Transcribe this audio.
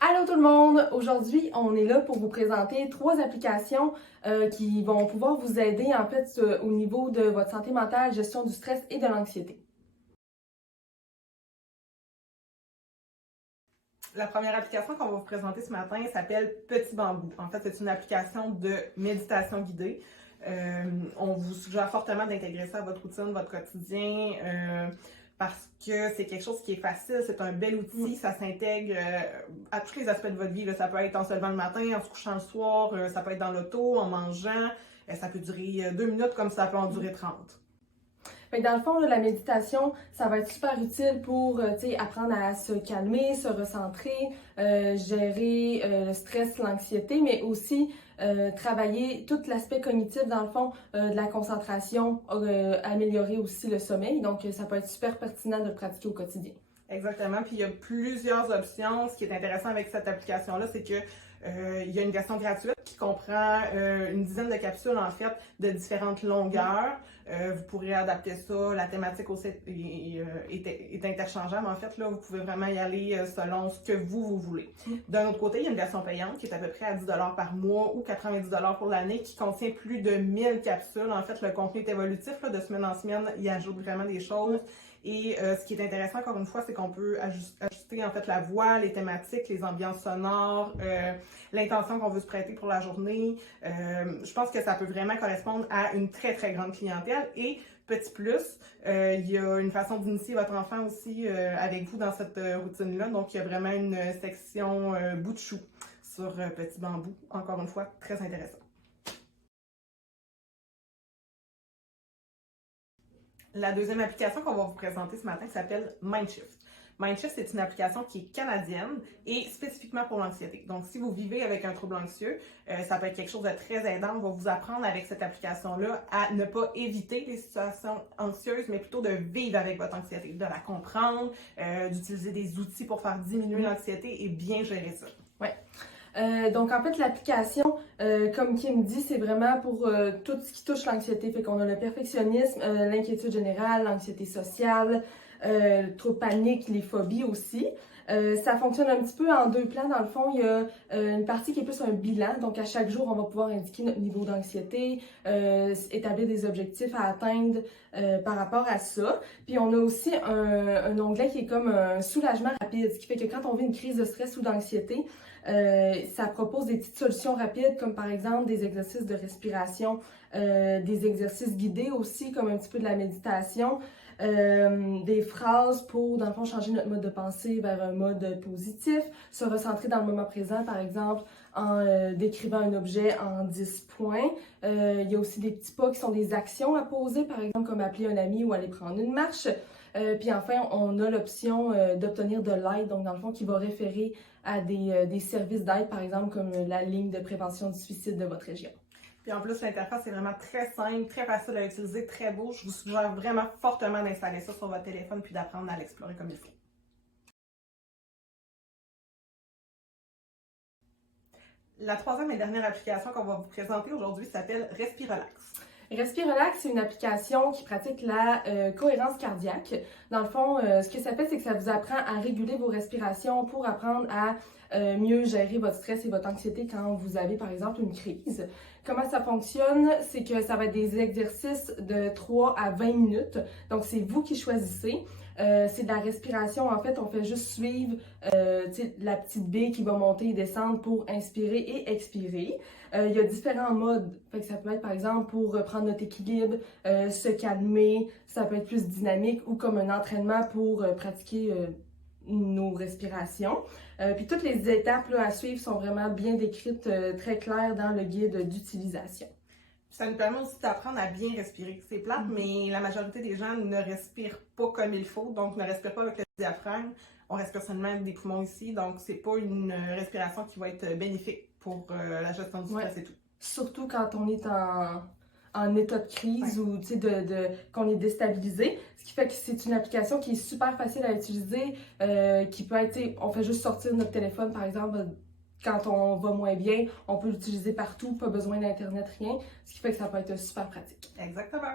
Allô tout le monde! Aujourd'hui, on est là pour vous présenter 3 applications qui vont pouvoir vous aider en fait au niveau de votre santé mentale, gestion du stress et de l'anxiété. La première application qu'on va vous présenter ce matin s'appelle Petit Bambou. En fait, c'est une application de méditation guidée. On vous suggère fortement d'intégrer ça à votre routine, votre quotidien, parce que c'est quelque chose qui est facile, c'est un bel outil, ça s'intègre à tous les aspects de votre vie. Là. Ça peut être en se levant le matin, en se couchant le soir, ça peut être dans l'auto, en mangeant, ça peut durer 2 minutes comme ça peut en durer 30. Fait que dans le fond, là, la méditation, ça va être super utile pour apprendre à se calmer, se recentrer, gérer le stress, l'anxiété, mais aussi travailler tout l'aspect cognitif, dans le fond, de la concentration, améliorer aussi le sommeil. Donc, ça peut être super pertinent de le pratiquer au quotidien. Exactement. Puis il y a plusieurs options. Ce qui est intéressant avec cette application-là, c'est que il y a une version gratuite qui comprend une dizaine de capsules en fait de différentes longueurs. Vous pourrez adapter ça. La thématique aussi est interchangeable. En fait, là, vous pouvez vraiment y aller selon ce que vous voulez. D'un autre côté, il y a une version payante qui est à peu près à 10 $ par mois ou 90 $ pour l'année qui contient plus de 1000 capsules. En fait, le contenu est évolutif. Là, de semaine en semaine, il ajoute vraiment des choses. Et ce qui est intéressant, encore une fois, c'est qu'on peut ajuster en fait la voix, les thématiques, les ambiances sonores, l'intention qu'on veut se prêter pour la journée. Je pense que ça peut vraiment correspondre à une très, très grande clientèle. Et petit plus, il y a une façon d'initier votre enfant aussi avec vous dans cette routine-là. Donc, il y a vraiment une section bout de chou sur Petit Bambou. Encore une fois, très intéressant. La deuxième application qu'on va vous présenter ce matin s'appelle Mindshift. Mindshift, c'est une application qui est canadienne et spécifiquement pour l'anxiété. Donc, si vous vivez avec un trouble anxieux, ça peut être quelque chose de très aidant. On va vous apprendre avec cette application-là à ne pas éviter les situations anxieuses, mais plutôt de vivre avec votre anxiété, de la comprendre, d'utiliser des outils pour faire diminuer l'anxiété et bien gérer ça. Ouais. Donc, en fait, l'application, comme Kim dit, c'est vraiment pour tout ce qui touche l'anxiété. Fait qu'on a le perfectionnisme, l'inquiétude générale, l'anxiété sociale, le trouble panique, les phobies aussi. Ça fonctionne un petit peu en 2 plans. Dans le fond, il y a une partie qui est plus un bilan. Donc, à chaque jour, on va pouvoir indiquer notre niveau d'anxiété, établir des objectifs à atteindre par rapport à ça. Puis, on a aussi un onglet qui est comme un soulagement rapide, ce qui fait que quand on vit une crise de stress ou d'anxiété, ça propose des petites solutions rapides, comme par exemple des exercices de respiration, des exercices guidés aussi, comme un petit peu de la méditation, des phrases pour, dans le fond, changer notre mode de pensée vers un mode positif, se recentrer dans le moment présent, par exemple, en décrivant un objet en 10 points. Il y a aussi des petits pas qui sont des actions à poser, par exemple, comme appeler un ami ou aller prendre une marche. Puis enfin, on a l'option d'obtenir de l'aide, donc dans le fond, qui va référer à des services d'aide, par exemple, comme la ligne de prévention du suicide de votre région. Puis en plus, l'interface est vraiment très simple, très facile à utiliser, très beau. Je vous suggère vraiment fortement d'installer ça sur votre téléphone puis d'apprendre à l'explorer comme il faut. La troisième et dernière application qu'on va vous présenter aujourd'hui s'appelle Respirelax. Respirelax, c'est une application qui pratique la cohérence cardiaque. Dans le fond, ce que ça fait, c'est que ça vous apprend à réguler vos respirations pour apprendre à mieux gérer votre stress et votre anxiété quand vous avez, par exemple, une crise. Comment ça fonctionne? C'est que ça va être des exercices de 3 à 20 minutes. Donc, c'est vous qui choisissez. C'est de la respiration. En fait, on fait juste suivre la petite baie qui va monter et descendre pour inspirer et expirer. Il y a différents modes. Fait que ça peut être, par exemple, pour reprendre notre équilibre, se calmer. Ça peut être plus dynamique ou comme un entraînement pour pratiquer nos respirations. Puis toutes les étapes là, à suivre sont vraiment bien décrites, très claires dans le guide d'utilisation. Ça nous permet aussi d'apprendre à bien respirer. C'est plate, mais la majorité des gens ne respirent pas comme il faut, donc ne respirent pas avec le diaphragme. On respire seulement avec des poumons ici, donc c'est pas une respiration qui va être bénéfique pour la gestion du stress et tout. Surtout quand on est en état de crise ou qu'on est déstabilisé. Ce qui fait que c'est une application qui est super facile à utiliser, qui peut être, on fait juste sortir notre téléphone, par exemple, quand on va moins bien, on peut l'utiliser partout, pas besoin d'Internet, rien. Ce qui fait que ça peut être super pratique. Exactement.